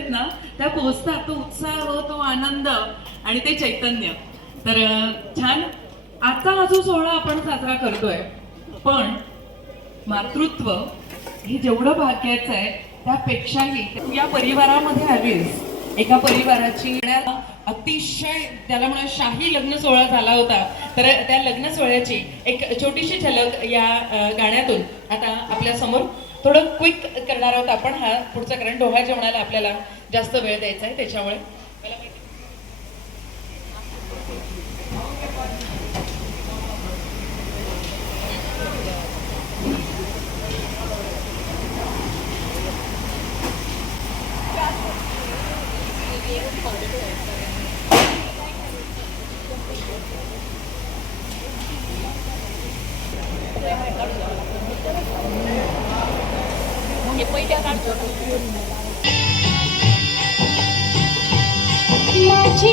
आहेत ना त्या पोचतात, तो उत्साह, तो आनंद आणि ते चैतन्य. तर छान. आता हा जो सोहळा आपण साजरा करतोय, पण मातृत्व हे जेवढं भाग्याचं आहे त्यापेक्षाही तू या परिवारामध्ये आलीस. एका परिवाराची अतिशय त्याला म्हणा शाही लग्न सोहळा झाला होता. तर त्या लग्न सोहळ्याची एक छोटीशी झलक या गाण्यातून आता आपल्या समोर थोडं क्विक करणार आहोत आपण हा पुढचा, कारण डोहा जेवणाला आपल्याला जास्त वेळ द्यायचा आहे त्याच्यामुळे मला माहिती. माझी